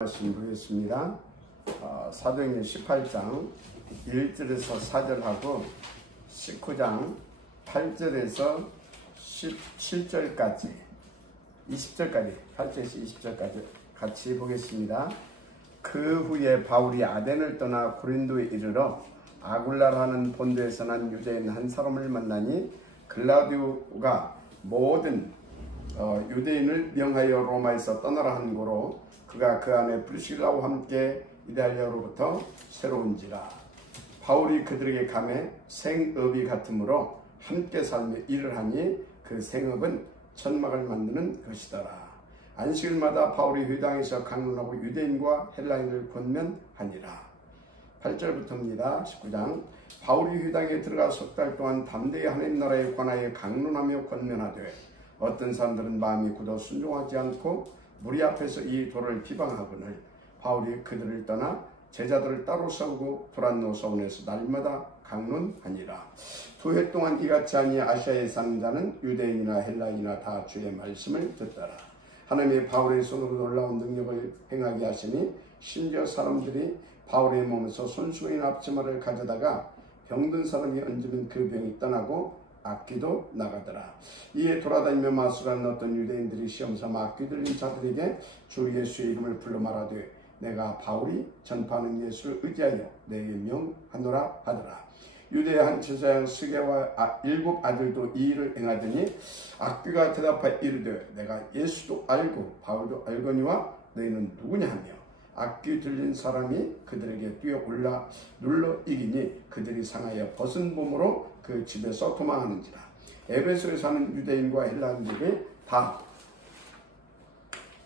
말씀 보겠습니다. 사도행전 18장 1절에서 4절하고 19장 8절에서 17절까지 20절까지 8절에서 20절까지 같이 보겠습니다. 그 후에 바울이 아덴을 떠나 고린도에 이르러 아굴라라는 본도에서 난 유대인 한 사람을 만나니 글라디오가 모든 유대인을 명하여 로마에서 떠나라 한 고로 그가 그 안에 브리실라와 함께 이달리아로부터 새로운지라. 바울이 그들에게 감해 생업이 같으므로 함께 살며 일을 하니 그 생업은 천막을 만드는 것이더라. 안식일마다 바울이 회당에서 강론하고 유대인과 헬라인을 권면하니라. 8절부터입니다. 19장. 바울이 회당에 들어가 석 달 동안 담대히 하나님 나라에 관하여 강론하며 권면하되 어떤 사람들은 마음이 굳어 순종하지 않고 무리 앞에서 이 도를 비방하거늘 바울이 그들을 떠나 제자들을 따로 세우고 브란노 서원에서 날마다 강론하니라. 2해 동안 이같이 하니 아시아에 사는 자는 유대인이나 헬라인이나 다 주의 말씀을 듣더라. 하나님의 바울의 손으로 놀라운 능력을 행하게 하시니 심지어 사람들이 바울의 몸에서 손수건이나 앞치마를 가져다가 병든 사람이 얹으면 그 병이 떠나고 악귀도 나가더라. 이에 돌아다니며 마술하는 어떤 유대인들이 시험삼아 악귀 들린 자들에게 주 예수의 이름을 불러 말하되 내가 바울이 전파하는 예수를 의지하여 내게 명하노라 하더라. 유대의 한 제사장 스게와 7 아들도 이 일을 행하더니 악귀가 대답하여 이르되 내가 예수도 알고 바울도 알거니와 너희는 누구냐 하며 악귀 들린 사람이 그들에게 뛰어 올라 눌러 이기니 그들이 상하여 벗은 몸으로 그 집에서 도망하는지라. 에베소에 사는 유대인과 헬라인들이 다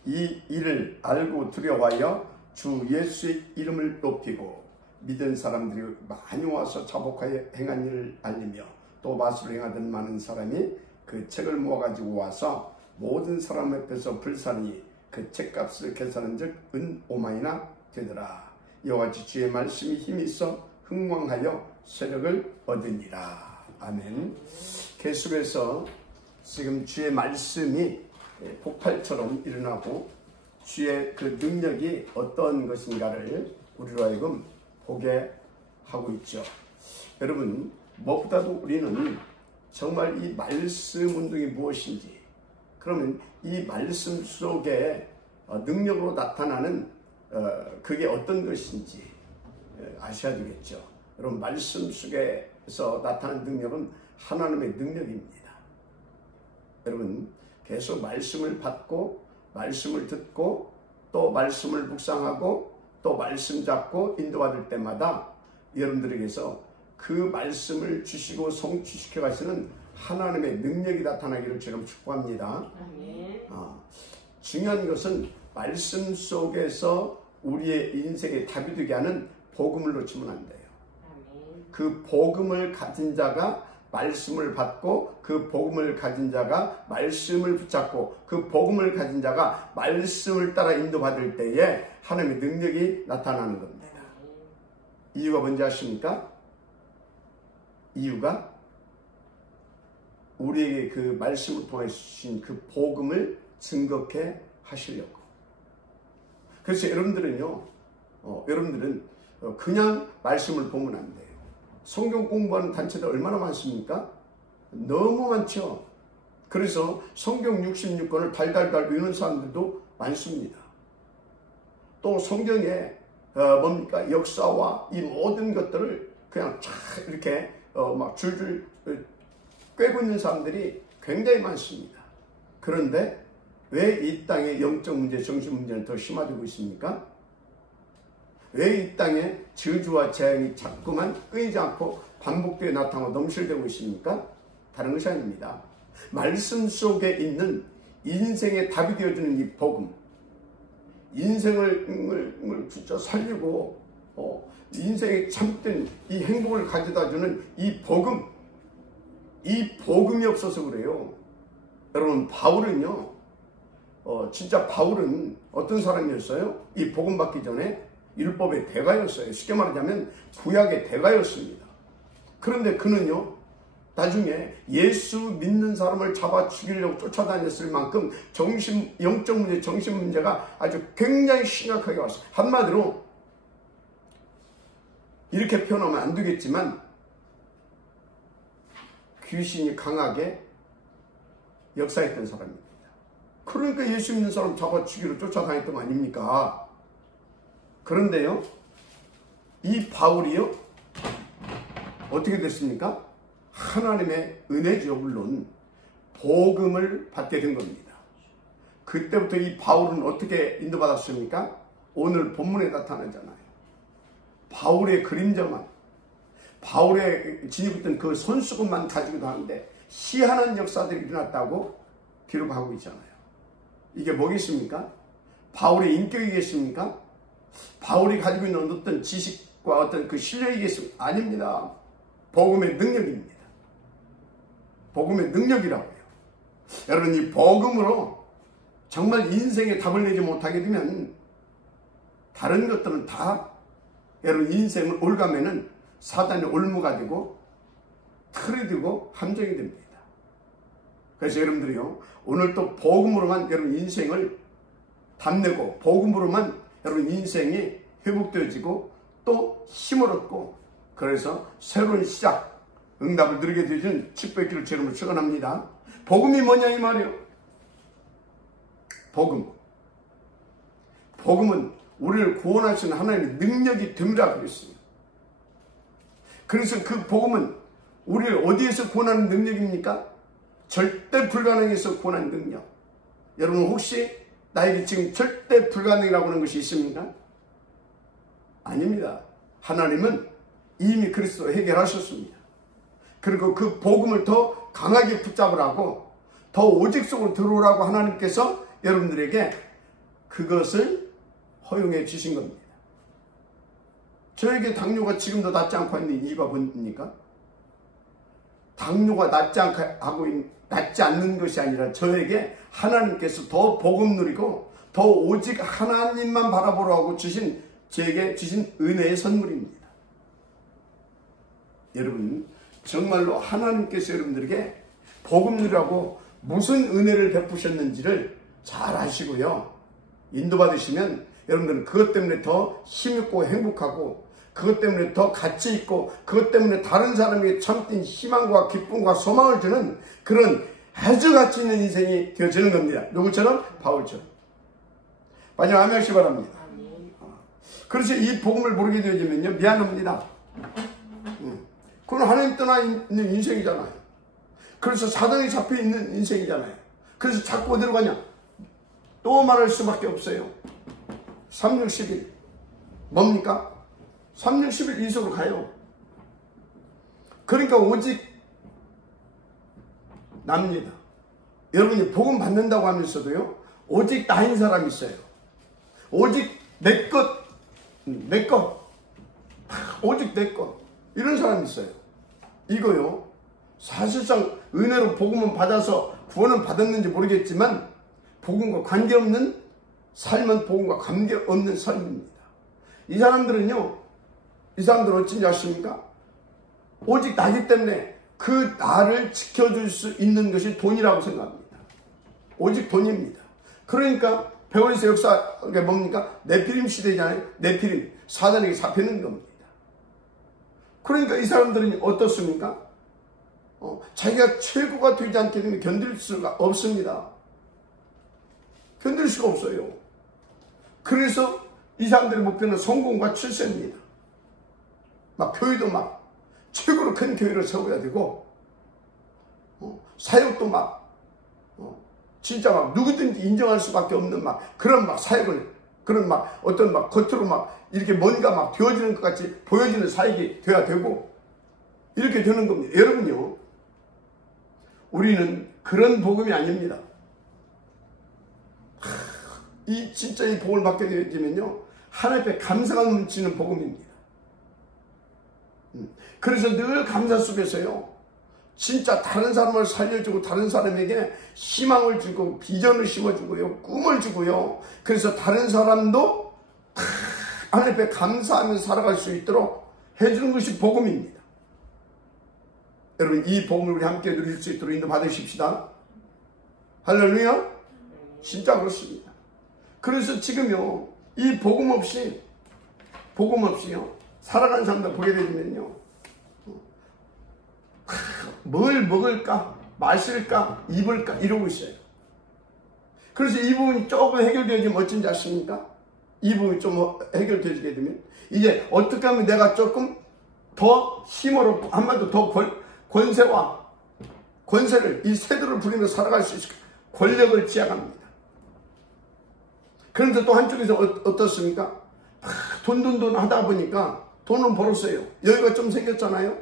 이 일을 알고 두려워하여 주 예수의 이름을 높이고 믿은 사람들이 많이 와서 자복하여 행한 일을 알리며 또 마술을 행하던 많은 사람이 그 책을 모아가지고 와서 모든 사람 앞에서 불사르니 그 책값을 계산한 즉 은 5만이나 되더라. 이와 같이 주의 말씀이 힘이 있어 흥왕하여 세력을 얻으니라. 아멘. 계속해서 지금 주의 말씀이 폭발처럼 일어나고 주의 그 능력이 어떤 것인가를 우리로 하여금 보게 하고 있죠. 여러분, 무엇보다도 우리는 정말 이 말씀 운동이 무엇인지, 그러면 이 말씀 속에 능력으로 나타나는 그게 어떤 것인지 아셔야 되겠죠. 여러분, 말씀 속에서 나타나는 능력은 하나님의 능력입니다. 여러분, 계속 말씀을 받고 말씀을 듣고 또 말씀을 묵상하고 또 말씀 잡고 인도받을 때마다 여러분들에게서 그 말씀을 주시고 성취시켜 가시는 하나님의 능력이 나타나기를 저는 축복합니다. 중요한 것은 말씀 속에서 우리의 인생에 답이 되게 하는 복음을 놓치면 안 돼요. 그 복음을 가진 자가 말씀을 받고 그 복음을 가진 자가 말씀을 붙잡고 그 복음을 가진 자가 말씀을 따라 인도받을 때에 하나님의 능력이 나타나는 겁니다. 이유가 뭔지 아십니까? 이유가 우리에게 그 말씀을 통해 주신 그 복음을 증거케 하시려고. 그래서 여러분들은 그냥 말씀을 보면 안 돼요. 성경 공부하는 단체들 얼마나 많습니까? 너무 많죠. 그래서 성경 66권을 달달달 외우는 사람들도 많습니다. 또 성경에 뭡니까? 역사와 이 모든 것들을 그냥 쫙 이렇게 막 줄줄 꿰고 있는 사람들이 굉장히 많습니다. 그런데 왜 이 땅의 영적 문제, 정신 문제는 더 심화되고 있습니까? 왜 이 땅에 저주와 재앙이 자꾸만 끊이지 않고 반복되어 나타나고 넘실대고 있습니까? 다른 것이 아닙니다. 말씀 속에 있는 인생의 답이 되어주는 이 복음, 인생을 진짜 살리고 인생에 참된 이 행복을 가져다주는 이 복음, 이 복음이 없어서 그래요. 여러분, 바울은요, 진짜 바울은 어떤 사람이었어요? 이 복음 받기 전에 율법의 대가였어요. 쉽게 말하자면 구약의 대가였습니다. 그런데 그는요, 나중에 예수 믿는 사람을 잡아 죽이려고 쫓아다녔을 만큼 영적 문제, 정신 문제가 아주 굉장히 심각하게 왔어요. 한마디로 이렇게 표현하면 안 되겠지만 귀신이 강하게 역사했던 사람입니다. 그러니까 예수 믿는 사람 잡아 죽이러 쫓아다녔던 거 아닙니까? 그런데요, 이 바울이요, 어떻게 됐습니까? 하나님의 은혜죠. 물론 복음을 받게 된 겁니다. 그때부터 이 바울은 어떻게 인도받았습니까? 오늘 본문에 나타나잖아요. 바울의 그림자만, 바울의 지니었던 그 손수건만 가지고도 하는데 희한한 역사들이 일어났다고 기록하고 있잖아요. 이게 뭐겠습니까? 바울의 인격이겠습니까? 바울이 가지고 있는 어떤 지식과 어떤 그 실력이겠습니까? 아닙니다. 복음의 능력입니다. 복음의 능력이라고요. 여러분, 이 복음으로 정말 인생에 답을 내지 못하게 되면 다른 것들은 다 여러분 인생을 올가면은 사단의 올무가 되고 틀이 되고 함정이 됩니다. 그래서 여러분들이요, 오늘 또 복음으로만 여러분 인생을 답내고 복음으로만 여러분 인생이 회복되어지고 또 힘을 얻고 그래서 새로운 시작, 응답을 누리게 되는 축복의 제 이름으로 축원합니다. 복음이 뭐냐 이 말이요. 복음은 우리를 구원하시는 하나님의 능력이 됨이라 그랬습니다. 그래서 그 복음은 우리를 어디에서 구원하는 능력입니까? 절대 불가능에서 구원하는 능력. 여러분 혹시 나에게 지금 절대 불가능이라고 하는 것이 있습니까? 아닙니다. 하나님은 이미 그리스도로 해결하셨습니다. 그리고 그 복음을 더 강하게 붙잡으라고, 더 오직 속으로 들어오라고 하나님께서 여러분들에게 그것을 허용해 주신 겁니다. 저에게 당뇨가 지금도 낫지 않고 있는 이유가 뭡니까? 당뇨가 낫지 않는 것이 아니라 저에게 하나님께서 더 복음 누리고 더 오직 하나님만 바라보라고 저에게 주신 은혜의 선물입니다. 여러분, 정말로 하나님께서 여러분들에게 복음 누리라고 무슨 은혜를 베푸셨는지를 잘 아시고요, 인도받으시면 여러분들은 그것 때문에 더 힘있고 행복하고, 그것 때문에 더 가치 있고, 그것 때문에 다른 사람에게 참된 희망과 기쁨과 소망을 주는 그런 아주 가치 있는 인생이 되어지는 겁니다. 누구처럼? 바울처럼. 마지막 한 명씩 바랍니다. 그래서 이 복음을 모르게 되어지면요, 미안합니다. 그건 하나님 떠나 있는 인생이잖아요. 그래서 사단에 잡혀 있는 인생이잖아요. 그래서 자꾸 어디로 가냐? 또 말할 수밖에 없어요. 3년 10일 뭡니까? 3년 10일 이속으로 가요. 그러니까 오직 납니다. 여러분이 복음 받는다고 하면서도요, 오직 나인 사람이 있어요. 오직 내 것, 오직 내 것, 이런 사람이 있어요. 이거요, 사실상 은혜로 복음은 받아서 구원은 받았는지 모르겠지만 복음과 관계없는 삶은 복음과 관계없는 삶입니다. 이 사람들은 어쩐지 아십니까? 오직 나기 때문에 그 나를 지켜줄 수 있는 것이 돈이라고 생각합니다. 오직 돈입니다. 그러니까 베오리스 역사가 뭡니까? 네피림 시대잖아요. 네피림, 사단에게 잡히는 겁니다. 그러니까 이 사람들은 어떻습니까? 자기가 최고가 되지 않게 되면 견딜 수가 없습니다. 견딜 수가 없어요. 그래서 이 사람들의 목표는 성공과 출세입니다. 막 교회도 막 최고로 큰 교회를 세워야 되고, 사역도 막 진짜 막 누구든지 인정할 수밖에 없는 막 그런 막 사역을, 그런 막 어떤 막 겉으로 막 이렇게 뭔가 막 되어지는 것 같이 보여지는 사역이 돼야 되고, 이렇게 되는 겁니다. 여러분요, 우리는 그런 복음이 아닙니다. 진짜 이 복음을 받게 되면요, 하나님 앞에 감사가 넘치는 복음입니다. 그래서 늘 감사 속에서요, 진짜 다른 사람을 살려주고 다른 사람에게 희망을 주고 비전을 심어주고요, 꿈을 주고요. 그래서 다른 사람도 하나님 앞에 감사하면서 살아갈 수 있도록 해주는 것이 복음입니다. 여러분, 이 복음을 우리 함께 누릴 수 있도록 인도 받으십시다. 할렐루야. 진짜 그렇습니다. 그래서 지금요, 이 복음 없이요 살아가는 사람들 보게 되면요, 뭘 먹을까 마실까 입을까 이러고 있어요. 그래서 이 부분이 조금 해결되어지면 어쩐지 아십니까? 이 부분이 좀 해결되게 되면 이제 어떻게 하면 내가 조금 더 힘으로 한마디로 더 권세를 이 세도를 부리면서 살아갈 수 있을까? 권력을 지향합니다. 그런데 또 한쪽에서 어떻습니까? 돈 하다 보니까 돈은 벌었어요. 여유가 좀 생겼잖아요.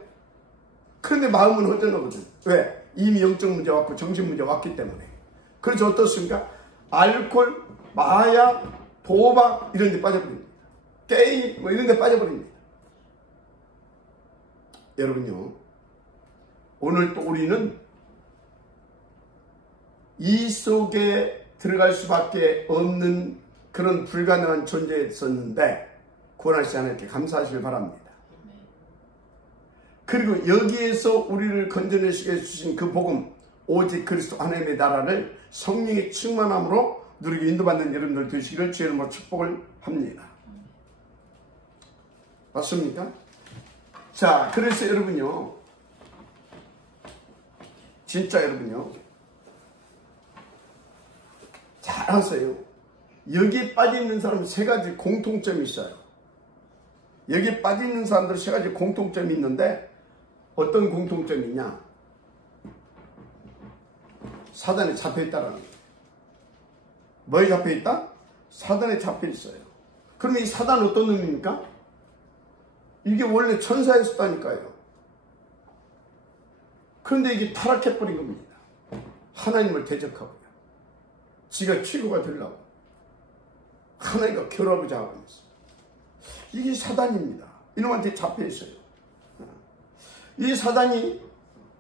그런데 마음은 허전하거든. 왜? 이미 영적 문제 왔고 정신 문제 왔기 때문에. 그래서 어떻습니까? 알코올, 마약, 도박 이런 데 빠져버립니다. 게임 뭐 이런 데 빠져버립니다. 여러분요, 오늘 또 우리는 이 속에 들어갈 수밖에 없는 그런 불가능한 존재였었는데 구원하시지 하나님께 감사하시길 바랍니다. 그리고 여기에서 우리를 건져내시게 해주신 그 복음, 오직 그리스도 하나님의 나라를 성령의 충만함으로 누리게 인도받는 여러분들 되시기를 주의 이름으로 축복을 합니다. 맞습니까? 자, 그래서 여러분요, 진짜 여러분요, 잘 아세요. 여기에 빠져있는 사람은 세 가지 공통점이 있어요. 여기에 빠져있는 사람들 세 가지 공통점이 있는데 어떤 공통점이 있냐? 사단에 잡혀있다라는 거예요. 뭐에 잡혀있다? 사단에 잡혀있어요. 그러면 이 사단은 어떤 놈입니까? 이게 원래 천사였었다니까요. 그런데 이게 타락해버린 겁니다. 하나님을 대적하고요. 지가 최고가 되려고 하나님과 결합을 하면서 이게 사단입니다. 이놈한테 잡혀있어요. 이 사단이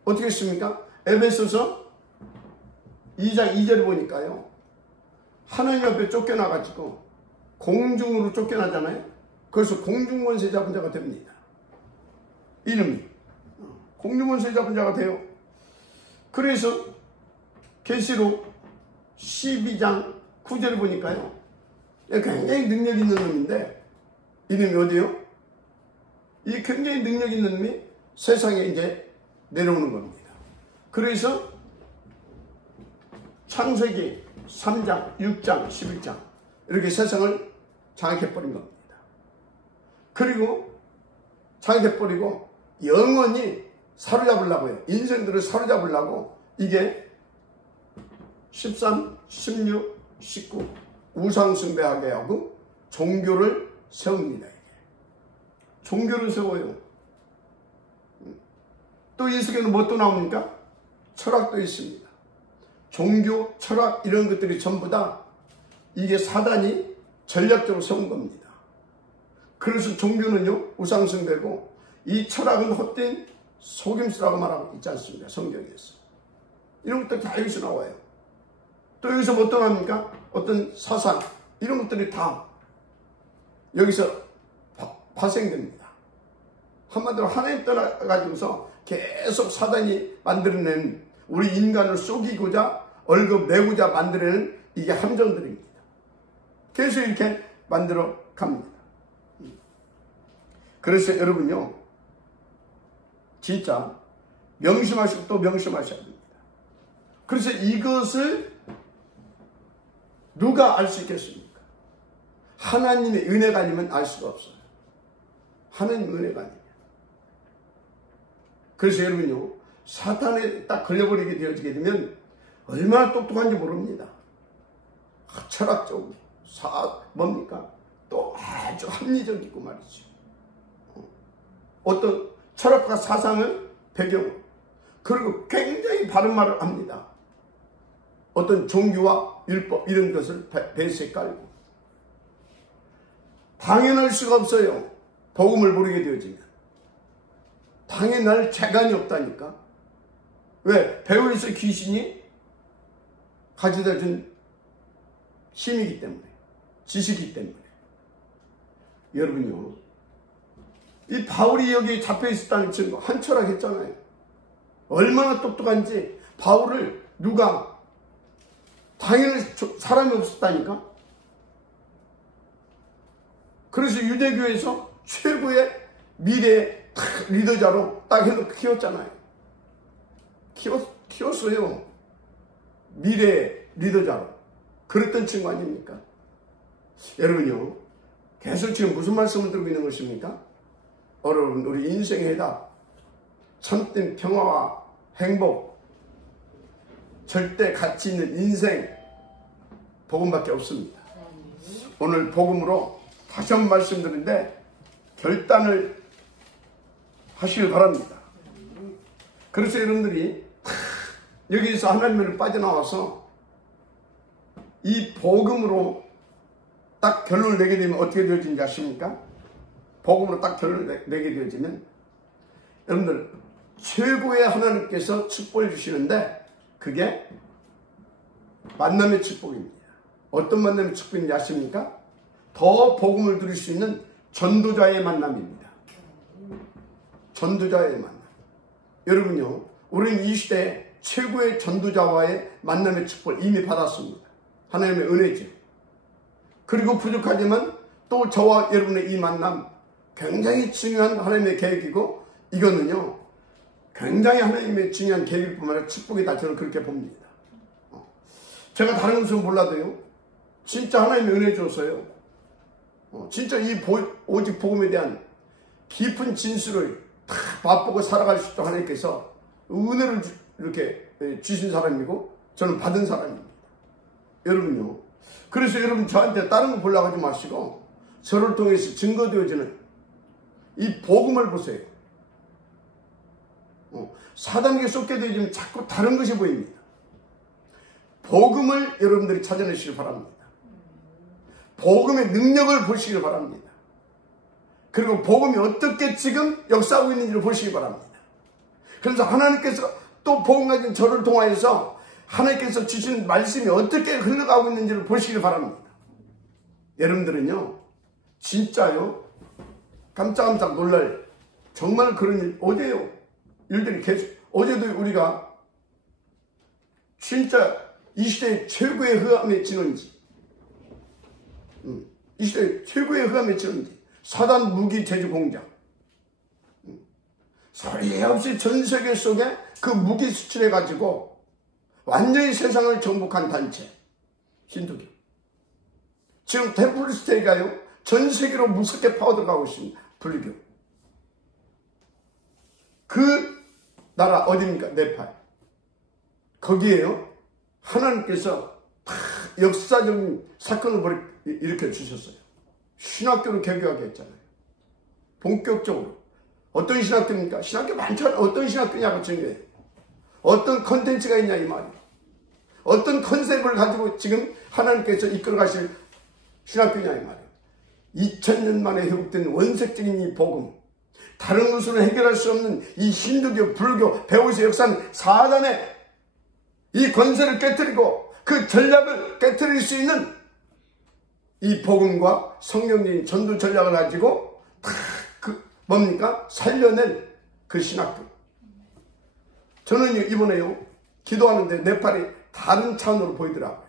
어떻게 했습니까? 에베소서 2장 2절에 보니까요, 하나님 앞에 쫓겨나가지고 공중으로 쫓겨나잖아요. 그래서 공중권세 잡은 자가 됩니다. 이놈이 공중권세 잡은 자가 돼요. 그래서 계시록 12장 9절을 보니까요, 굉장히 능력 있는 놈인데 이놈이 어디요? 이 굉장히 능력 있는 놈이 세상에 이제 내려오는 겁니다. 그래서 창세기 3장, 6장, 11장 이렇게 세상을 장악해버린 겁니다. 그리고 장악해버리고 영원히 사로잡으려고요. 인생들을 사로잡으려고 이게 13, 16, 19 우상숭배하게 하고 종교를 세웁니다. 이게. 종교를 세워요. 또 이 속에는 뭐 또 나옵니까? 철학도 있습니다. 종교, 철학 이런 것들이 전부 다 이게 사단이 전략적으로 세운 겁니다. 그래서 종교는요 우상숭배고 이 철학은 헛된 속임수라고 말하고 있지 않습니까? 성경에서. 이런 것들 다 여기서 나와요. 또 여기서 뭐 또 나옵니까? 어떤 사상 이런 것들이 다 여기서 발생됩니다. 한마디로 하나님 떠나가지고서 계속 사단이 만들어낸 우리 인간을 속이고자 얼급내고자 만들어낸 이게 함정들입니다. 계속 이렇게 만들어 갑니다. 그래서 여러분요, 진짜 명심하시고 또 명심하셔야 됩니다. 그래서 이것을 누가 알 수 있겠습니까? 하나님의 은혜가 아니면 알 수가 없어요. 하나님의 은혜가 아니면. 그래서 여러분요, 사탄에 딱 걸려버리게 되어지게 되면 얼마나 똑똑한지 모릅니다. 철학적으로 뭡니까? 또 아주 합리적이고 말이죠. 어떤 철학과 사상을 배경으로, 그리고 굉장히 바른 말을 합니다. 어떤 종교와 율법 이런 것을 배수에 깔고 당연할 수가 없어요. 복음을 모르게 되어지면 당연할 재간이 없다니까. 왜? 배후에서 귀신이 가져다 준 힘이기 때문에, 지식이기 때문에. 여러분요, 이 바울이 여기 잡혀 있었다는 증거 한 철학 했잖아요. 얼마나 똑똑한지 바울을 누가 당연히 사람이 없었다니까. 그래서 유대교에서 최고의 미래 리더자로 딱 해놓고 키웠잖아요. 키웠어요. 미래 리더자로. 그랬던 친구 아닙니까? 여러분요, 계속 지금 무슨 말씀을 드리고 있는 것입니까? 여러분, 우리 인생의 해답, 참된 평화와 행복, 절대 가치 있는 인생, 복음밖에 없습니다. 오늘 복음으로 다시 한번 말씀드리는데 결단을 하시길 바랍니다. 그래서 여러분들이 여기서 하나님을 빠져나와서 이 복음으로 딱 결론을 내게 되면 어떻게 되어지는지 아십니까? 복음으로 딱 결론을 내게 되어지면 여러분들 최고의 하나님께서 축복을 주시는데 그게 만남의 축복입니다. 어떤 만남의 축복인지 아십니까? 더 복음을 누릴 수 있는 전도자의 만남입니다. 전도자의 만남. 여러분요, 우리는 이 시대에 최고의 전도자와의 만남의 축복을 이미 받았습니다. 하나님의 은혜죠. 그리고 부족하지만 또 저와 여러분의 이 만남 굉장히 중요한 하나님의 계획이고 이거는요 굉장히 하나님의 중요한 계획일 뿐만 아니라 축복이다. 저는 그렇게 봅니다. 제가 다른 것은 몰라도요 진짜 하나님의 은혜 줬어요. 진짜 이 오직 복음에 대한 깊은 진수를 다 맛보고 살아갈 수 있도록 하나님께서 은혜를 이렇게 주신 사람이고 저는 받은 사람입니다. 여러분요, 그래서 여러분 저한테 다른 거 보려고 하지 마시고 저를 통해서 증거되어지는 이 복음을 보세요. 사단에게 쏟게 되어지면 자꾸 다른 것이 보입니다. 복음을 여러분들이 찾아내시길 바랍니다. 복음의 능력을 보시길 바랍니다. 그리고 복음이 어떻게 지금 역사하고 있는지를 보시기 바랍니다. 그래서 하나님께서 또 복음 가진 저를 통하여서 하나님께서 주신 말씀이 어떻게 흘러가고 있는지를 보시길 바랍니다. 여러분들은요 진짜요 깜짝깜짝 놀랄 정말 그런 일 어제요 일들이 계속 어제도 우리가 진짜 이 시대의 최고의 흑암에 지는지 이 시대의 최고의 흑암에 지는지 사단 무기 제조 공장 소리 없이 전 세계 속에 그 무기 수출해 가지고 완전히 세상을 정복한 단체 힌두교. 지금 템플스테이가요 전 세계로 무섭게 파고들어가고 있습니다. 불교. 그 나라 어디입니까? 네팔. 거기에요 하나님께서 다 역사적인 사건을 일으켜 주셨어요. 신학교를 개교하게 했잖아요. 본격적으로. 어떤 신학교입니까? 신학교 많잖아요. 어떤 신학교냐고 증거해요. 어떤 컨텐츠가 있냐 이 말이에요. 어떤 컨셉을 가지고 지금 하나님께서 이끌어 가실 신학교냐 이 말이에요. 2000년 만에 회복된 원색적인 이 복음, 다른 것으로 해결할 수 없는 이 힌두교, 불교, 배우의 역사는 사단의 이 권세를 깨뜨리고 그 전략을 깨뜨릴 수 있는 이 복음과 성경적인 전도 전략을 가지고 다 뭡니까? 살려낼 그 신학교. 저는 이번에요 기도하는데 네팔이 다른 차원으로 보이더라고요.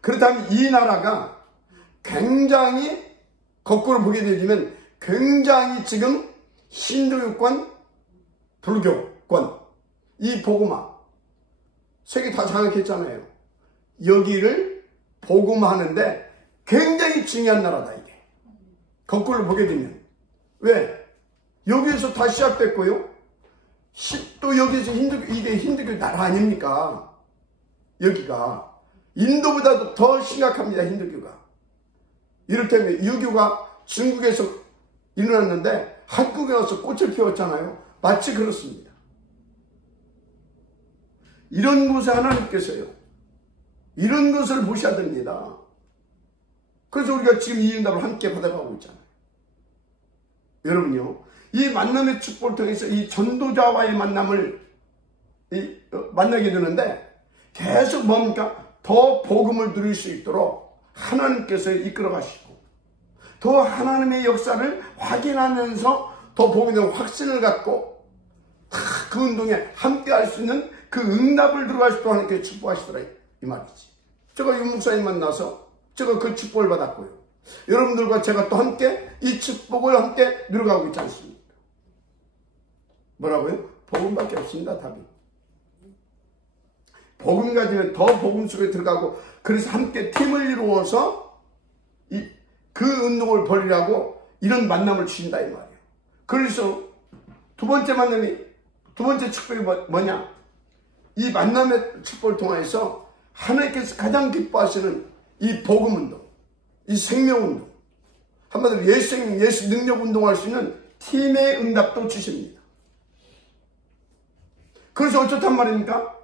그렇다면 이 나라가 굉장히 거꾸로 보게 되면 굉장히 지금 힌두교권, 불교권, 이 복음화 세계 다 장악했잖아요. 여기를 복음화하는데 굉장히 중요한 나라다 이게. 거꾸로 보게 되면 왜? 여기에서 다 시작됐고요. 또 여기서 이게 힌두교 나라 아닙니까? 여기가 인도보다도 더 심각합니다. 힌두교가. 이를테면 유교가 중국에서 일어났는데 한국에 와서 꽃을 피웠잖아요. 마치 그렇습니다. 이런 곳에 하나님께서요 이런 것을 보셔야 됩니다. 그래서 우리가 지금 이 응답을 함께 받아가고 있잖아요. 여러분요 이 만남의 축복을 통해서 이 전도자와의 만남을 만나게 되는데 계속 뭡니까? 더 복음을 누릴 수 있도록 하나님께서 이끌어 가시고 더 하나님의 역사를 확인하면서 더 복음에 대한 확신을 갖고 그 운동에 함께 할 수 있는 그 응답을 들어갈 수 하나님께 축복하시더라 이 말이지. 제가 유 목사님 만나서 제가 그 축복을 받았고요. 여러분들과 제가 또 함께 이 축복을 함께 누려가고 있지 않습니까? 뭐라고요? 복음밖에 없습니다. 답이. 복음 가지면 더 복음 속에 들어가고, 그래서 함께 팀을 이루어서 그 운동을 벌이라고 이런 만남을 주신다 이 말이에요. 그래서 두 번째 만남이, 두 번째 축복이 뭐냐? 이 만남의 축복을 통해서 하나님께서 가장 기뻐하시는 이 복음 운동, 이 생명 운동, 한마디로 예수 생명, 예수 능력 운동할 수 있는 팀의 응답도 주십니다. 그래서 어쩌단 말입니까?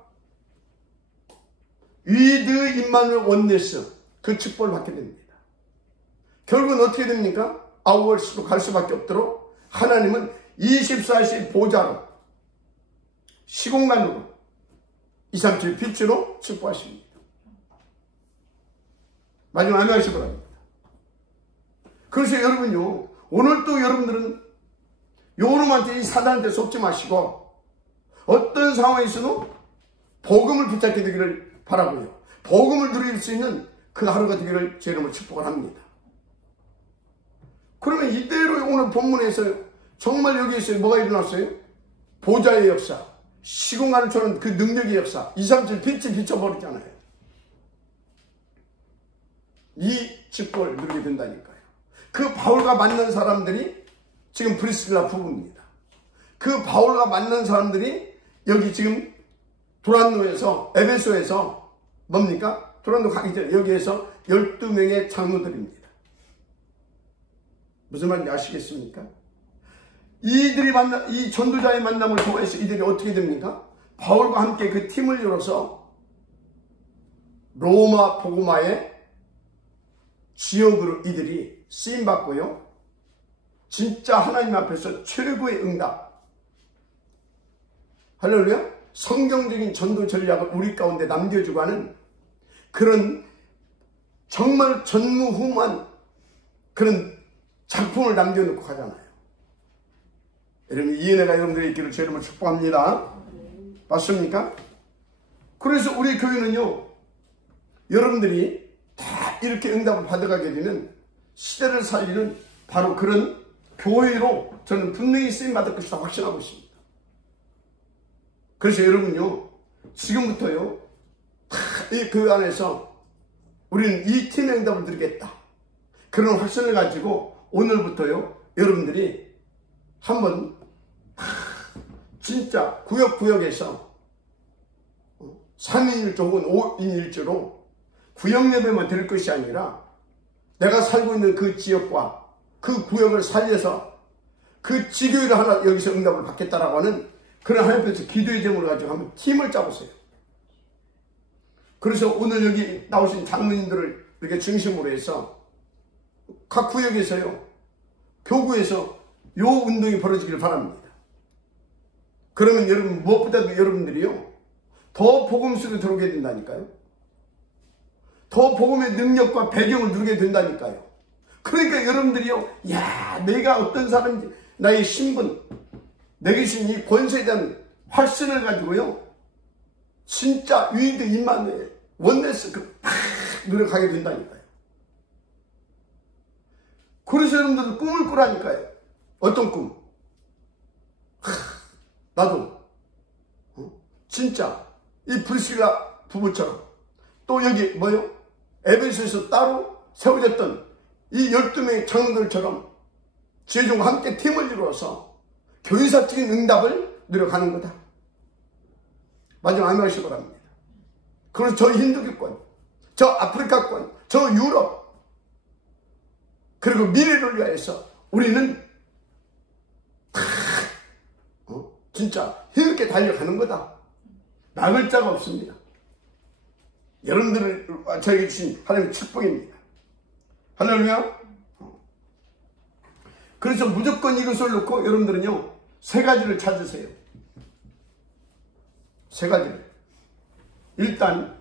위드 임마누엘 원네스, 그 축복을 받게 됩니다. 결국은 어떻게 됩니까? 아우월스로 갈 수밖에 없도록 하나님은 24시 보좌로, 시공간으로, 237 빛으로 축복하십니다. 마지막 아멘 하시기 바랍니다. 그래서 여러분요, 오늘도 여러분들은 요놈한테, 이 사단한테 속지 마시고 어떤 상황에서도 복음을 붙잡게 되기를 바라고요. 복음을 누릴 수 있는 그 하루가 되기를 제 이름으로 축복을 합니다. 그러면 이대로 오늘 본문에서 정말 여기에서 뭐가 일어났어요? 보좌의 역사, 시공간을 초는 그 능력의 역사, 237 빛이 비춰버렸잖아요. 이 축복을 누리게 된다니까요. 그 바울과 만난 사람들이 지금 브리스길라 부부입니다. 그 바울과 만난 사람들이 여기 지금 도란노에서, 에베소에서 뭡니까? 도란노 가기 전에 여기에서 12명의 장로들입니다. 무슨 말인지 아시겠습니까? 이들이 이 전도자의 만남을 통해서 이들이 어떻게 됩니까? 바울과 함께 그 팀을 이뤄서 로마 복음화의 지역으로 이들이 쓰임받고요. 진짜 하나님 앞에서 최고의 응답, 할렐루야, 성경적인 전도 전략을 우리 가운데 남겨주고 하는 그런 정말 전무후무한 그런 작품을 남겨놓고 가잖아요. 여러분, 이 은혜가 여러분들의 있기를 제 이름으로 축복합니다. 맞습니까? 그래서 우리 교회는요, 여러분들이 다 이렇게 응답을 받아가게 되는, 시대를 살리는 바로 그런 교회로 저는 분명히 쓰임받을 것이다 확신하고 있습니다. 그래서 여러분요, 지금부터요, 이 교회 안에서 우리는 이 팀의 응답을 드리겠다, 그런 확신을 가지고 오늘부터요, 여러분들이 한번 진짜 구역구역에서 3인 1조 혹은 5인 1조로 구역 예배만 드릴 것이 아니라 내가 살고 있는 그 지역과 그 구역을 살려서 그 지교회를 하나 여기서 응답을 받겠다라고 하는 그런 하나님 앞에서 기도의 제목을 가지고 한번 팀을 짜보세요. 그래서 오늘 여기 나오신 장로님들을 이렇게 중심으로 해서 각 구역에서요, 교구에서 요 운동이 벌어지기를 바랍니다. 그러면 여러분, 무엇보다도 여러분들이요, 더 복음 속에 들어오게 된다니까요. 더 복음의 능력과 배경을 누리게 된다니까요. 그러니까 여러분들이요, 야, 내가 어떤 사람인지, 나의 신분, 내게 주신 이 권세에 대한 확신을 가지고요, 진짜 위드 임마누엘 원네스 팍 노력하게 된다니까요. 그래서 여러분들도 꿈을 꾸라니까요. 어떤 꿈? 나도 진짜 이 브리스길라 부부처럼, 또 여기 뭐요? 에베소에서 따로 세워졌던 이 12명의 장로들처럼 지혜종과 함께 팀을 이루어서 교회사적인 응답을 누려가는 거다. 마지막 아멘 하시기 바랍니다. 그래서 저 힌두교권, 저 아프리카권, 저 유럽, 그리고 미래를 위하여서 우리는 진짜 힘있게 달려가는 거다. 막을 자가 없습니다. 여러분들을 저에게 주신 하나님의 축복입니다. 할렐루야. 그래서 무조건 이것을 놓고 여러분들은요, 세 가지를 찾으세요. 세 가지를. 일단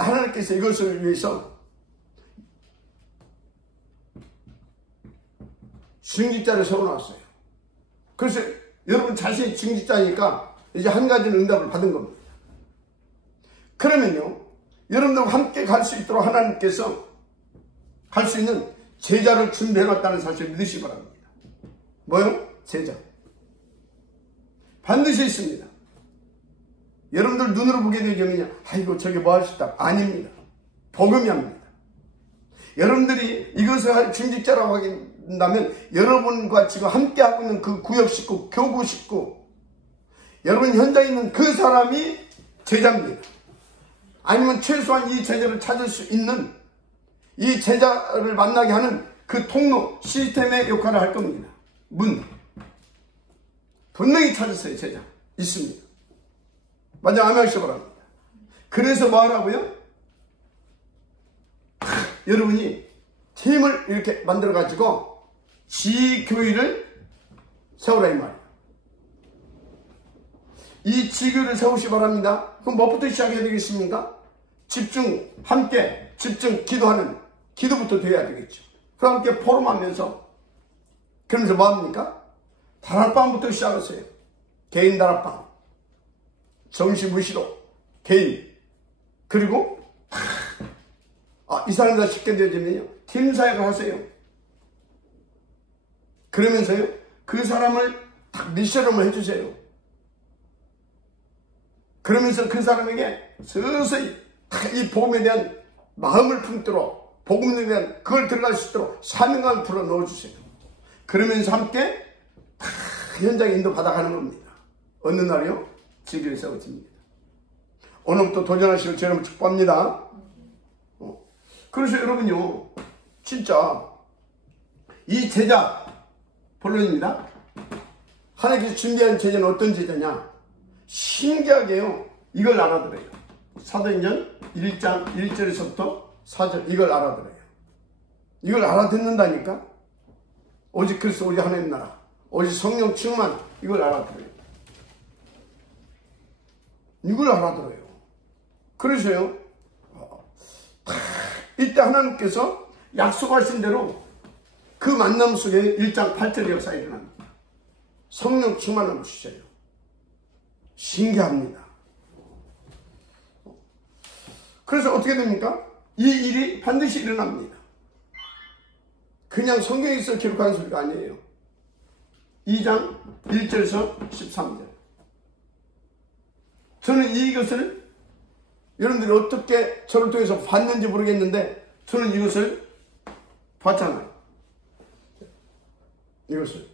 하나님께서 이것을 위해서 중직자를 세워놨어요. 그래서 여러분 자신이 중직자니까 이제 한 가지는 응답을 받은 겁니다. 그러면요, 여러분들과 함께 갈 수 있도록 하나님께서 갈 수 있는 제자를 준비해놨다는 사실을 믿으시기 바랍니다. 뭐요? 제자. 반드시 있습니다. 여러분들 눈으로 보게 되면요, 아이고 저게 뭐 할 수 있다. 아닙니다. 복음이 합니다. 여러분들이 이것을 할 중직자라고 한다면 여러분과 지금 함께하고 있는 그 구역 식구, 교구 식구, 여러분 현장에 있는 그 사람이 제자입니다. 아니면 최소한 이 제자를 찾을 수 있는, 이 제자를 만나게 하는 그 통로, 시스템의 역할을 할 겁니다. 문. 분명히 찾았어요. 제자. 있습니다. 맞아, 아멘하시기 바랍니다. 그래서 뭐 하라고요? 여러분이 팀을 이렇게 만들어가지고 지교회를 세우라 이 말이에요. 이 지교회를 세우시기 바랍니다. 그럼 뭐부터 시작해야 되겠습니까? 집중, 함께 집중 기도하는 기도부터 돼야 되겠죠. 그럼 함께 포럼하면서, 그러면서 뭐합니까? 다락방부터 시작하세요. 개인 다락방, 정시무시로 개인, 그리고 이 사람들 쉽게 되어지면요, 팀 사역을 하세요. 그러면서요, 그 사람을 딱 미션을 해주세요. 그러면서 그 사람에게 서서히 이 복음에 대한 마음을 품도록, 복음에 대한 그걸 들어갈 수 있도록 사명감을 불어 넣어주세요. 그러면서 함께 현장에 인도받아가는 겁니다. 어느 날이요? 지교에 세워집니다. 오늘부터 도전하시길 제 이름으로 축복합니다. 그래서 여러분요, 진짜 이 제자 본론입니다. 하나님께서 준비한 제자는 어떤 제자냐? 신기하게요, 이걸 알아들어요. 사도행전 1장 1절에서부터 4절, 이걸 알아들어요. 이걸 알아듣는다니까? 오직 그리스도 우리 하나님 나라, 오직 성령 충만, 이걸 알아들어요. 이걸 알아들어요. 그래서요, 이때 하나님께서 약속하신 대로 그 만남 속에 1장 8절 역사가 일어납니다. 성령 충만함을 주셔요. 신기합니다. 그래서 어떻게 됩니까? 이 일이 반드시 일어납니다. 그냥 성경에서 기록한 소리가 아니에요. 2장 1절에서 13절. 저는 이것을 여러분들이 어떻게 저를 통해서 봤는지 모르겠는데 저는 이것을 봤잖아요. 이것을.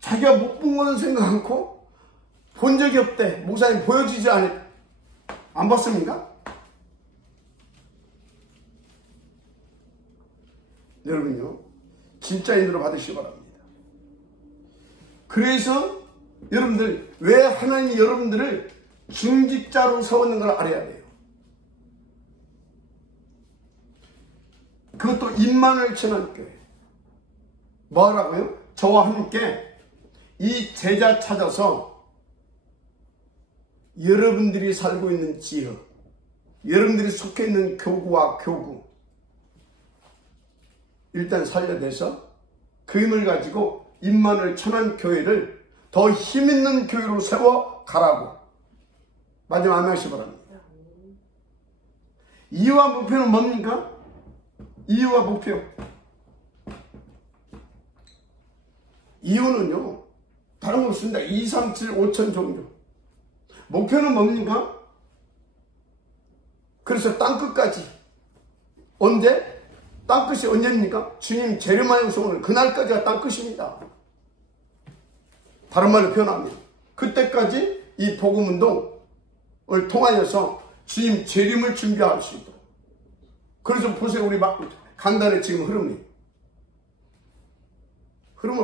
자기가 못 본 건 생각 않고 본 적이 없대. 목사님 보여주지 안 봤습니까? 여러분요, 진짜 인도를 받으시기 바랍니다. 그래서 여러분들, 왜 하나님이 여러분들을 중직자로 세우는 걸 알아야 돼요. 그것도 임마누엘 천안교회. 뭐라고요? 저와 함께 이 제자 찾아서 여러분들이 살고 있는 지역, 여러분들이 속해 있는 교구와 교구, 일단 살려내서 그 힘을 가지고 임마누엘 천안교회를 더 힘있는 교회로 세워 가라고. 마지막 아멘 하시기 바랍니다. 이유와 목표는 뭡니까? 이유와 목표. 이유는요, 다른 거 없습니다. 2, 3, 7, 5천 종교. 목표는 뭡니까? 그래서 땅끝까지. 언제? 땅끝이 언제입니까? 주님 재림하여 오시는 그날까지가 땅끝입니다. 다른 말로 표현하면 그때까지 이 복음운동을 통하여서 주님 재림을 준비할 수 있도록. 그래서 보세요, 우리 강단의 지금 흐름을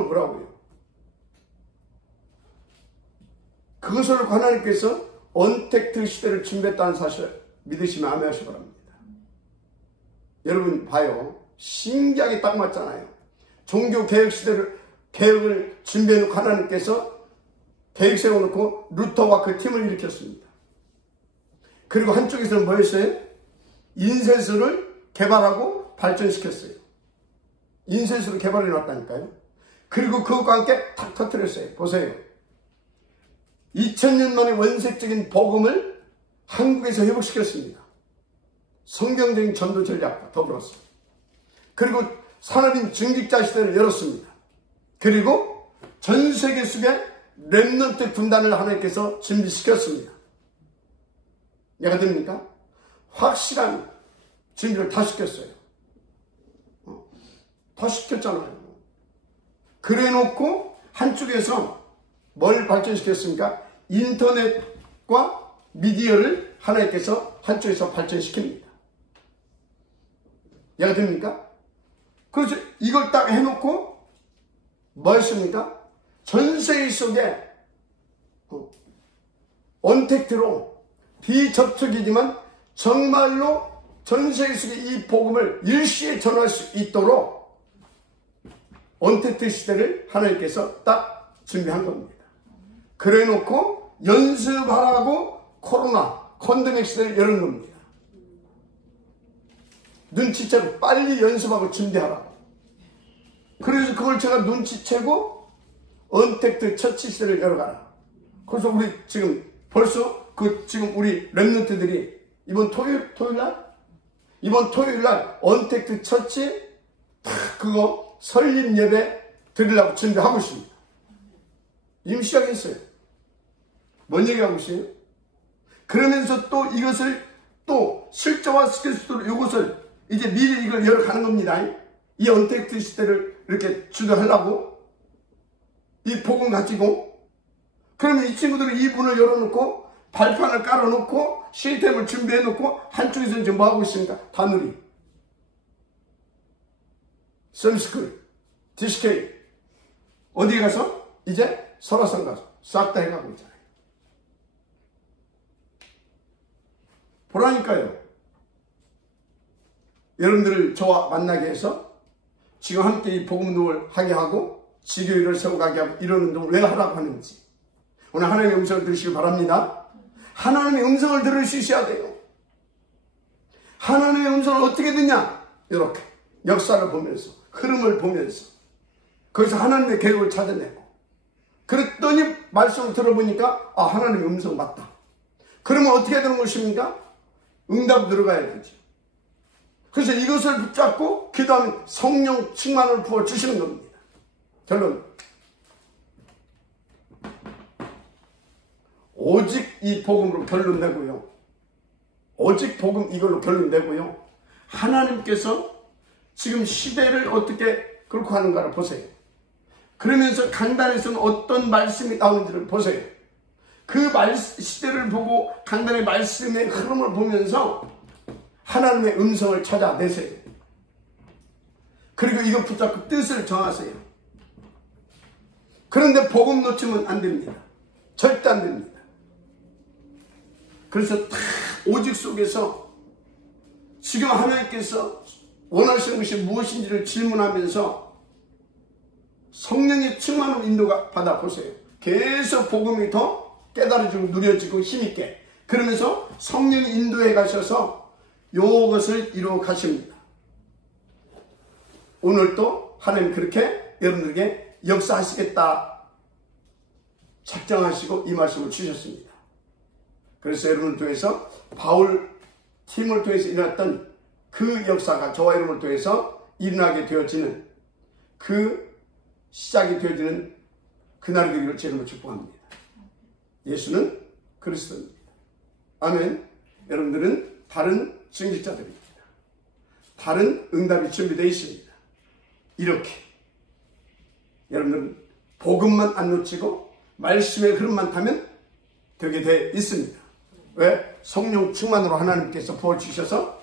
보라고요. 그것을 하나님께서 언택트 시대를 준비했다는 사실을 믿으시면 아멘 하시기 바랍니다. 여러분 봐요. 신기하게 딱 맞잖아요. 종교개혁 시대를, 개혁을 준비해놓고 하나님께서 계획 세워놓고 루터와 그 팀을 일으켰습니다. 그리고 한쪽에서는 뭐였어요? 인쇄소를 개발하고 발전시켰어요. 인쇄소로 개발해 놨다니까요. 그리고 그것과 함께 탁 터뜨렸어요. 보세요. 2000년 만에 원색적인 복음을 한국에서 회복시켰습니다. 성경적인 전도 전략과 더불어서. 그리고 산업인 중직자 시대를 열었습니다. 그리고 전 세계 속에 렘넌트 군단을 하나님께서 준비시켰습니다. 이해가 됩니까? 확실한 준비를 다 시켰어요. 다 시켰잖아요. 그래 놓고 한쪽에서 뭘 발전시켰습니까? 인터넷과 미디어를 하나님께서 한쪽에서 발전시킵니다. 이해가 됩니까? 그래서 이걸 딱 해놓고 뭐 했습니까? 전 세계 속에 언택트로 비접촉이지만 정말로 전 세계 속에 이 복음을 일시에 전할 수 있도록 언택트 시대를 하나님께서 딱 준비한 겁니다. 그래 놓고 연습하라고 코로나 콘데믹 시대를 열은 겁니다. 눈치채고 빨리 연습하고 준비하라고. 그래서 그걸 제가 눈치채고 언택트 처치 시대를 열어가라. 그래서 우리 지금 벌써 지금 우리 렘넌트들이 이번 토요일날 언택트 처치 그거 설립 예배 드리려고 준비하고 있습니다. 이미 시작했어요. 뭔 얘기하고 있어요? 그러면서 또 이것을 또 실제화시킬 수 있도록 이것을 이제 미리 이걸 열어가는 겁니다. 이 언택트 시대를 이렇게 주도하려고 이 복음 가지고. 그러면 이 친구들은 이 문을 열어놓고 발판을 깔아놓고 시스템을 준비해놓고 한쪽에서는 지금 뭐하고 있습니까? 다누리, 썸스쿨, DCK 어디에 가서? 이제 설화산 가서 싹 다 해가고 있잖아요. 보라니까요. 여러분들을 저와 만나게 해서 지금 함께 이 복음운동을 하게 하고 지교회를 세워가게 하고 이런 운동을 왜 하라고 하는지 오늘 하나님의 음성을 들으시기 바랍니다. 하나님의 음성을 들으셔야 돼요. 하나님의 음성을 어떻게 듣냐? 이렇게 역사를 보면서 흐름을 보면서 거기서 하나님의 계획을 찾아내고 그랬더니 말씀을 들어보니까 아 하나님의 음성 맞다. 그러면 어떻게 되는 것입니까? 응답 들어가야 되죠. 그래서 이것을 붙잡고 기도하면 성령 충만을 부어주시는 겁니다. 결론 오직 이 복음으로 결론 내고요. 오직 복음 이걸로 결론 내고요. 하나님께서 지금 시대를 어떻게 그렇게 하는가를 보세요. 그러면서 강단에서는 어떤 말씀이 나오는지를 보세요. 그 시대를 보고 강단의 말씀의 흐름을 보면서 하나님의 음성을 찾아내세요. 그리고 이거 붙잡고 뜻을 정하세요. 그런데 복음 놓치면 안 됩니다. 절대 안 됩니다. 그래서 다 오직 속에서 지금 하나님께서 원하시는 것이 무엇인지를 질문하면서 성령의 충만한 인도가 받아보세요. 계속 복음이 더 깨달아지고 누려지고 힘있게 그러면서 성령이 인도해 가셔서 이것을 이루어 가십니다. 오늘도 하나님 그렇게 여러분들에게 역사하시겠다 작정하시고 이 말씀을 주셨습니다. 그래서 여러분을 통해서 바울 팀을 통해서 일어났던 그 역사가 저와 여러분을 통해서 일어나게 되어지는 그 시작이 되어지는 그날이 되기를 제 이름으로 축복합니다. 예수는 그리스도입니다. 아멘. 여러분들은 다른 증직자들입니다. 다른 응답이 준비되어 있습니다. 이렇게 여러분들은 복음만 안 놓치고 말씀의 흐름만 타면 되게 되어 있습니다. 왜? 성령 충만으로 하나님께서 부어주셔서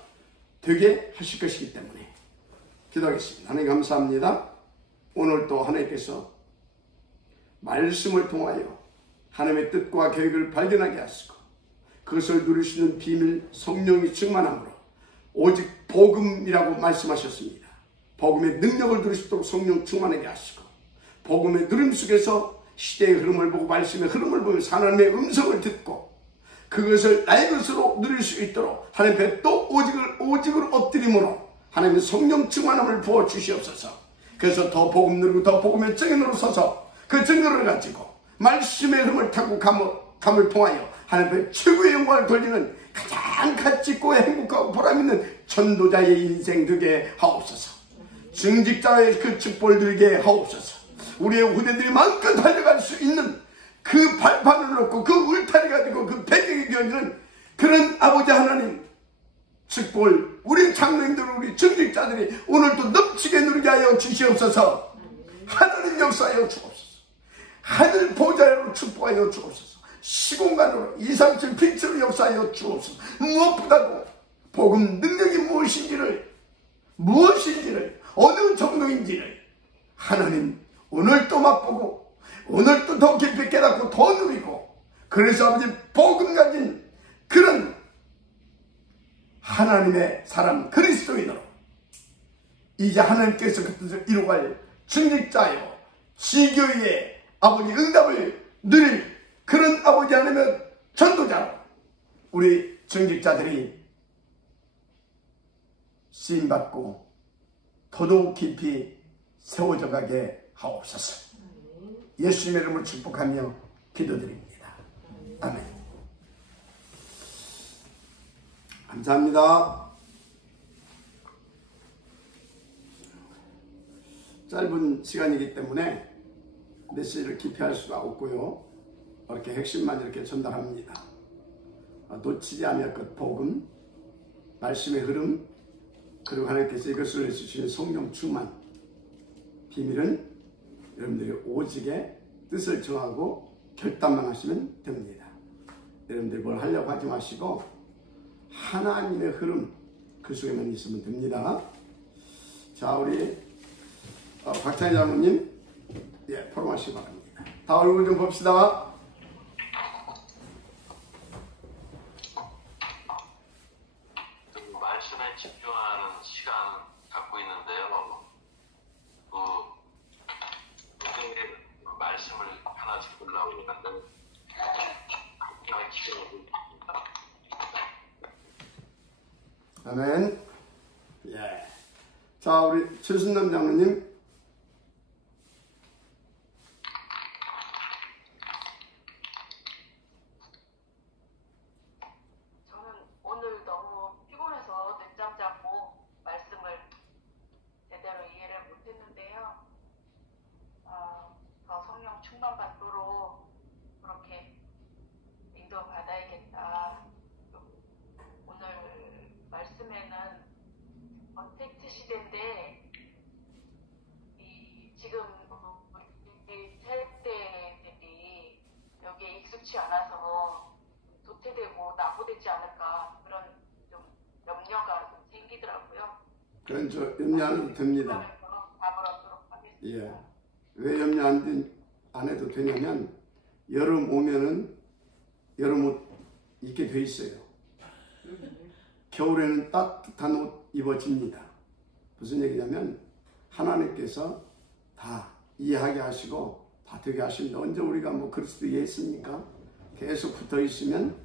되게 하실 것이기 때문에. 기도하겠습니다. 하나님 감사합니다. 오늘도 하나님께서 말씀을 통하여 하나님의 뜻과 계획을 발견하게 하시고 그것을 누릴 수 있는 비밀 성령이 충만함으로 오직 복음이라고 말씀하셨습니다. 복음의 능력을 누릴 수 있도록 성령 충만하게 하시고 복음의 누림 속에서 시대의 흐름을 보고 말씀의 흐름을 보면서 하나님의 음성을 듣고 그것을 나의 것으로 누릴 수 있도록 하나님 앞에 또 오직을 엎드림으로 하나님의 성령 충만함을 부어주시옵소서. 그래서 더 복음 누리고 더 복음의 증인으로 서서 그 증거를 가지고 말씀의 흐름을 타고 감을 통하여 하나님의 최고의 영광을 돌리는 가장 가치있고 행복하고 보람있는 전도자의 인생 되게 하옵소서. 증직자의 그 축복을 들게 하옵소서. 우리의 후대들이 마음껏 달려갈 수 있는 그 발판을 놓고 그 울타리가 되고 그 배경이 되어지는 그런 아버지 하나님 축복을 우리 장로님들 우리 증직자들이 오늘도 넘치게 누리게 하여 주시옵소서. 하늘은 역사하여 주옵소서. 하늘 보좌로 축복하여 주옵소서. 시공간으로 237 빛으로 역사하여 주옵소서. 무엇보다도 복음 능력이 무엇인지를 어느 정도인지를 하나님 오늘 또 맛보고 오늘 또 더 깊이 깨닫고 더 누리고 그래서 아버지 복음 가진 그런 하나님의 사람 그리스도인으로 이제 하나님께서 그 뜻을 이루갈 증직자요 지교의 아버지 응답을 누릴 그런 아버지 하나님의 전도자로 우리 증직자들이 쓰임받고 더더욱 깊이 세워져 가게 하옵소서. 예수님의 이름으로 축복하며 기도드립니다. 아멘. 감사합니다. 짧은 시간이기 때문에 메시지를 깊이 할 수가 없고요. 이렇게 핵심만 이렇게 전달합니다. 놓치지 않을 것 복음, 말씀의 흐름, 그리고 하나님께서 이것을 주시는 성령 충만 비밀은 여러분들이 오직의 뜻을 정하고 결단만 하시면 됩니다. 여러분들이 뭘 하려고 하지 마시고 하나님의 흐름 그 속에만 있으면 됩니다. 자, 우리 박찬희 장로님 포럼하시기 바랍니다. 다 얼굴 좀 봅시다. 말씀에 집중하는 시간 갖고 있는데요. 말씀을 하나 짚으려고 하는데 아멘. 예. 자, 우리 최순남 장로님. 저는 오늘 너무 피곤해서 늦잠 자고 말씀을 제대로 이해를 못했는데요. 더 성령 충만 받도록 그렇게 인도 받아야겠다. 오늘 말씀에는 언택트 시대인데 지금 우리 세대들이 여기에 익숙치 않아서 도태되고 나보되지 않을까 그런 좀 염려가 좀 생기더라고요. 그건 저 염려 안 해도 됩니다. 답을 얻도록 하겠습니다. 예. 왜 염려 안 해도 되냐면 여름 오면은 여름 옷 입게 돼 있어요. 겨울에는 따뜻한 옷 입어집니다. 무슨 얘기냐면 하나님께서 다 이해하게 하시고 다 되게 하십니다. 언제 우리가 뭐 그리스도 이해했습니까? 계속 붙어 있으면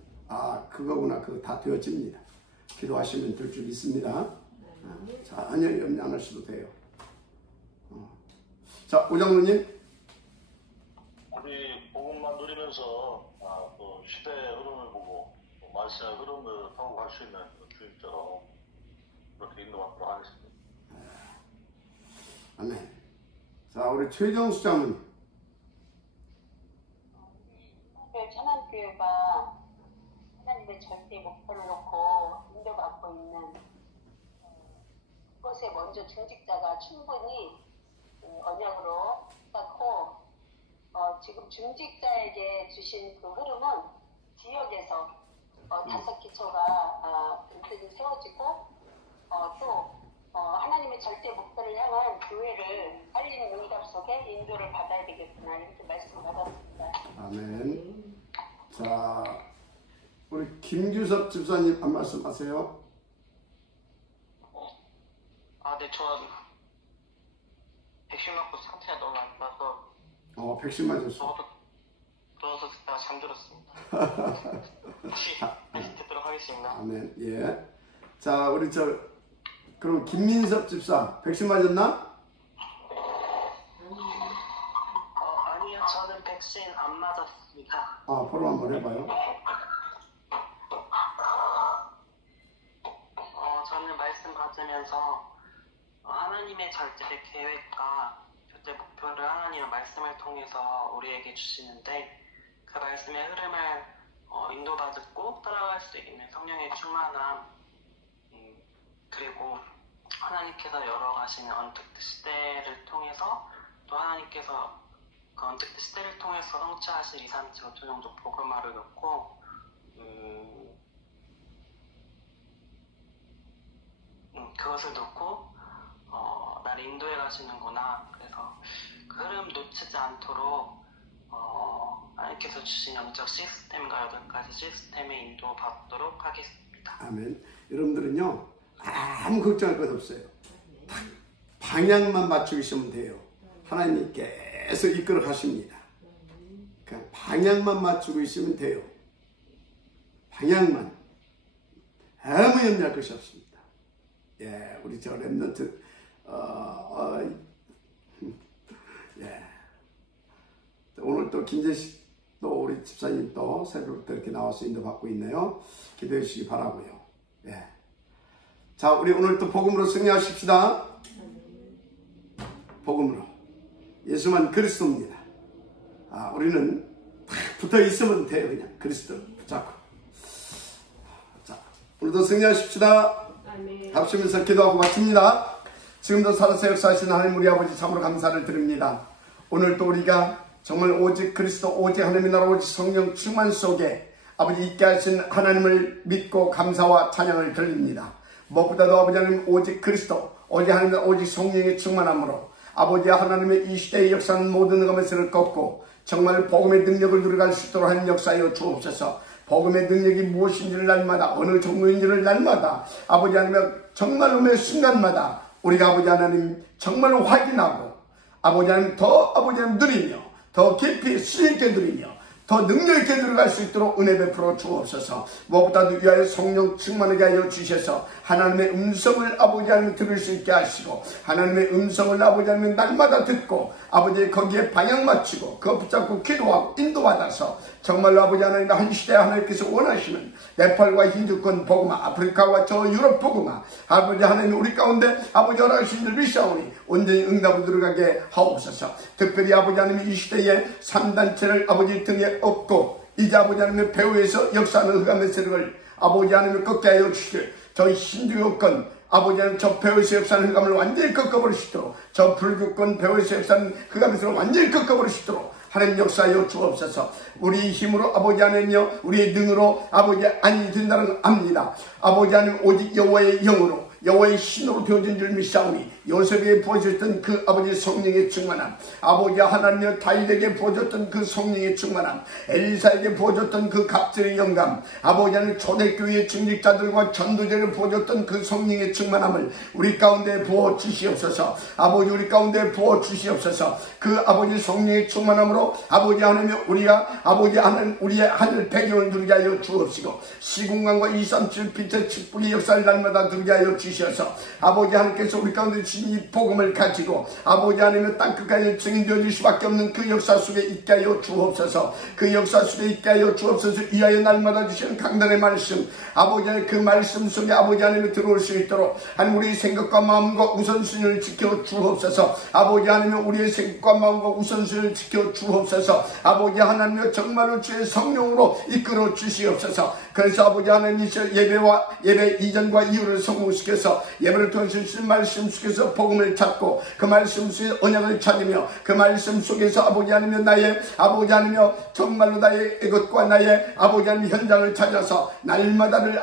그거구나 그거 다 되어집니다. 기도하시면 될 줄 믿습니다. 전혀 염려 안 하셔도 돼요. 자, 오장로님. 우리 복음만 누리면서 또 시대의 흐름을 보고 말씀의 흐름을 타고 갈 수 있는 주입자로 그렇게 인도받도록 하겠습니다. 아멘. 자, 우리 최정수 장로님. 천안교회가 하나님의 절대 목표를 놓고 인도받고 있는 그것에 먼저 중직자가 충분히 언약으로 쌓고 지금 중직자에게 주신 그 흐름은 지역에서 5기초가 든든히 세워지고 또 하나님의 절대 목표를 향한 교회를 알리는 응답 속에 인도를 받아야 되겠구나 이렇게 말씀을 받았습니다. 아멘. 자, 우리 김규섭 집사님 한 말씀 하세요. 네, 저 백신 맞고 상태가 너무 안 좋아서 백신 맞았어. 누워서 듣다가 잠들었습니다. 다시 듣도록 하겠습니다. 아멘. 예. 자, 우리 그럼 김민섭 집사 백신 맞았나? 백신 안 맞았습니다. 바로 한번 해봐요. 저는 말씀 받으면서 하나님의 절대 계획과 절대 목표를 하나님의 말씀을 통해서 우리에게 주시는데 그 말씀의 흐름을 인도받고 따라갈 수 있는 성령의 충만함, 그리고 하나님께서 열어가시는 언택트 시대를 통해서 또 하나님께서 그 언택트 시대를 통해서 성취하실 2, 3, 7, 5초 정도 복음화를 놓고 그것을 놓고 나를 인도해 가시는구나. 그래서 그 흐름 놓치지 않도록 하나님께서 주신 영적 시스템과 8가지 시스템에 인도받도록 하겠습니다. 아멘. 여러분들은요 아무 걱정할 것 없어요. 딱 방향만 맞추고 있으면 돼요. 하나님이 계속 이끌어 가십니다. 그냥 방향만 맞추고 있으면 돼요. 방향만. 아무 염려할 것이 없습니다. 예, 우리 저 랩런트 예. 오늘 또 김재식 또 우리 집사님 또 새벽부터 이렇게 나와서 인도받고 있네요. 기도해 주시기 바라고요. 예. 자, 우리 오늘 또 복음으로 승리하십시다. 복음으로. 예수만 그리스도입니다. 우리는 딱 붙어 있으면 돼요. 그냥 그리스도 붙잡고. 자, 오늘도 승리하십시다. 합치면서 기도하고 마칩니다. 지금도 살아서 역사하신 하나님 우리 아버지 참으로 감사를 드립니다. 오늘 또 우리가 정말 오직 그리스도, 오직 하나님의 나라, 오직 성령 충만 속에 아버지 있게 하신 하나님을 믿고 감사와 찬양을 드립니다. 무엇보다도 아버지 하나님 오직 그리스도, 오직 하나님, 오직 성령의 충만함으로 아버지 하나님의 이 시대의 역사는 모든 것을 꺾고 정말 복음의 능력을 누려갈 수 있도록 하는 역사여 주옵소서. 복음의 능력이 무엇인지를 날마다, 어느 정도인지를 날마다 아버지 하나님 정말로 매 순간마다 우리가 아버지 하나님 정말로 확인하고 아버지 하나님 더 아버지 하나님 누리며 더 깊이 수있게 누리며 더 능력 있게 들어갈 수 있도록 은혜 베풀어 주옵소서. 무엇보다도 위하여 성령 충만하게 하여 주셔서 하나님의 음성을 아버지 하나님 들을 수 있게 하시고 하나님의 음성을 아버지 하나님 날마다 듣고 아버지 거기에 방향 맞추고 그거 붙잡고 기도하고 인도받아서 정말로 아버지 하나님 한 시대에 하나님께서 원하시는 네팔과 힌두권 복음화, 아프리카와 저 유럽 복음화 아버지 하나님 우리 가운데 아버지 허락하신 일 미사오니 온전히 응답을 들어가게 하옵소서. 특별히 아버지 하나님 이 시대에 3단체를 아버지 등에 업고 이제 아버지 하나님의 배후에서 역사하는 흑암의 세력을 아버지 하나님을 꺾게 하여 주시길 저 힌두교권 아버지 하나님 저 배후에서 역사하는 흑암을 완전히 꺾어버리시도록 저 불교권 배후에서 역사하는 흑암의 세력을 완전히 꺾어버리시도록 하나님 역사하여 주옵소서. 우리 힘으로 아버지 하나님요 우리의 능으로 아버지 아니 된다는 걸 압니다. 아버지 하나님 오직 여호와의 영으로 여호와의 신으로 되어진 줄 믿사오니 요셉에게 부어졌던 그 아버지 성령의 충만함 아버지 하나님의 다윗에게 부어졌던 그 성령의 충만함 엘리사에게 부어졌던 그 갑절의 영감 아버지 하나님 초대교회의 중직자들과 전도자에게 부어졌던 그 성령의 충만함을 우리 가운데 부어 주시옵소서. 아버지 우리 가운데 부어 주시옵소서. 그 아버지 성령의 충만함으로 아버지 하나님 우리가 아버지 하나님 우리의 하늘 배경을 누리게 하여 주옵시고 시공간과 237 빛의 축복의 역사를 날마다 누리게 하여 주셔서 아버지 하나님께서 우리 가운데 주신 이 복음을 가지고 아버지 하나님의 땅끝까지 증인되어 줄 수밖에 없는 그 역사 속에 있게 하여 주옵소서. 그 역사 속에 있게 하여 주옵소서. 이하여 날마다 주시는 강단의 말씀 아버지 하나님 그 말씀 속에 아버지 하나님이 들어올 수 있도록 하나님 우리의 생각과 마음과 우선순위를 지켜 주옵소서. 아버지 하나님 우리의 생각과 마음과 우선순위를 지켜 주옵소서. 아버지 하나님 정말로 주의 성령으로 이끌어 주시옵소서. 그래서 아버지 하나님 예배와 예배 이전과 이후를 성공시켜서 예배를 통해서 주신 말씀 속에서 복음을 찾고 그 말씀 속에 언약을 찾으며 그 말씀 속에서 아버지 하나님 나의 아버지 하나님 정말로 나의 이것과 나의 아버지 하나님 현장을 찾아서 날마다를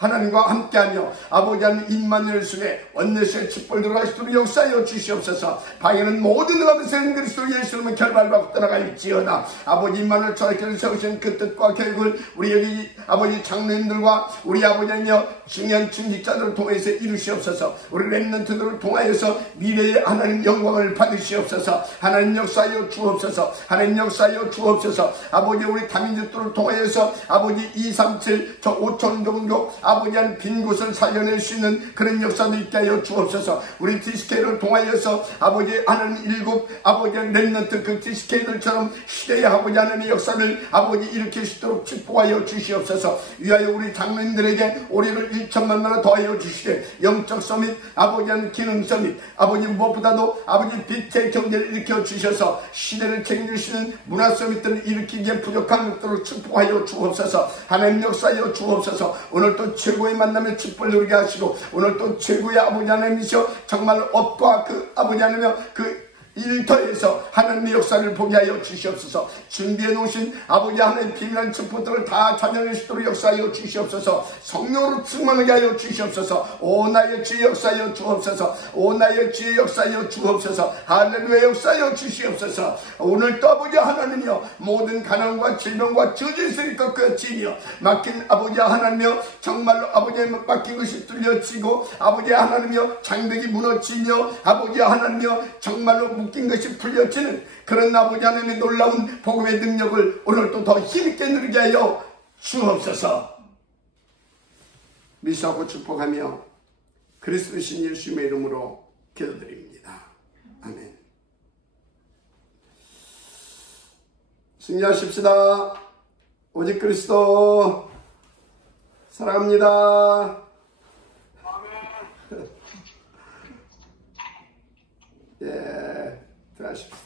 하나님과 함께하며 아버지 하나님 임마누엘 속에 원내스의 축복을 들어가시도록 역사하여 주시옵소서. 방해는 모든 응답을 그리스도 예수님의 결말과 떠나갈지어다. 아버지 임마누엘 초대교회를 세우신 그 뜻과 계획을 우리 여기 아버지 장로님들과 우리 아버지 하나님 중요한 중직자들을 통해서 이루시옵소서. 우리 렘넌트들을 통하여서 미래의 하나님 영광을 받으시옵소서. 하나님 역사하여 주옵소서. 하나님 역사하여 주옵소서. 아버지 우리 다민족들을 통하여서 아버지 237 저 5천 종족 아버지 하나님 빈 곳을 살려낼 수 있는 그런 역사도 있게 하여 주옵소서. 우리 TCK를 통하여서 아버지 하나님 일곱 아버지 렘넌트 그 TCK들처럼 시대의 아버지 하나님의 역사를 아버지 일으킬 수 있도록 축복하여 주시옵소서. 위하여 우리 장로님들에게 올해를 1천만 원 더하여 주시되 영적 서밋 아버지 하나님 기능 서밋 아버지 무엇보다도 아버지 빛의 경제를 일으켜 주셔서 시대를 책임지시는 문화 서밋들을 일으키기에 부족한 것들을 축복하여 주옵소서. 하나님 역사하여 주옵소서. 오늘 또 최고의 만남의 축복을 누리게 하시고 오늘 또 최고의 아버지 하나님이시여 정말 업과 그 아버지 하나님의 그 일터에서 하나님의 역사를 보게 하여 주시옵소서. 준비해 놓으신 아버지 하나님의 비밀한 축복들을 다 찾아낼 수 있도록 역사하여 주시옵소서. 성령으로 충만하게 하여 주시옵소서. 오 나의 주의 역사하여 주옵소서. 오 나의 주의 역사하여 주옵소서. 할렐루야 역사하여 주시옵소서. 오늘 또 아버지 하나님이여 모든 가난과 질병과 저주를 꺾어지며 맡긴 아버지 하나님이여 정말로 아버지의 맡긴 것이 뚫려지고 아버지 하나님이여 장벽이 무너지며 아버지 하나님이여 정말로 묶인 것이 풀려지는 그런 아버지 하나님의 놀라운 복음의 능력을 오늘도 더 힘있게 누리게 하여 주옵소서. 미수하고 축복하며 그리스도신 예수님의 이름으로 기도드립니다. 아멘. 승리하십시다. 오직 그리스도 사랑합니다. 예, 들어가십시오.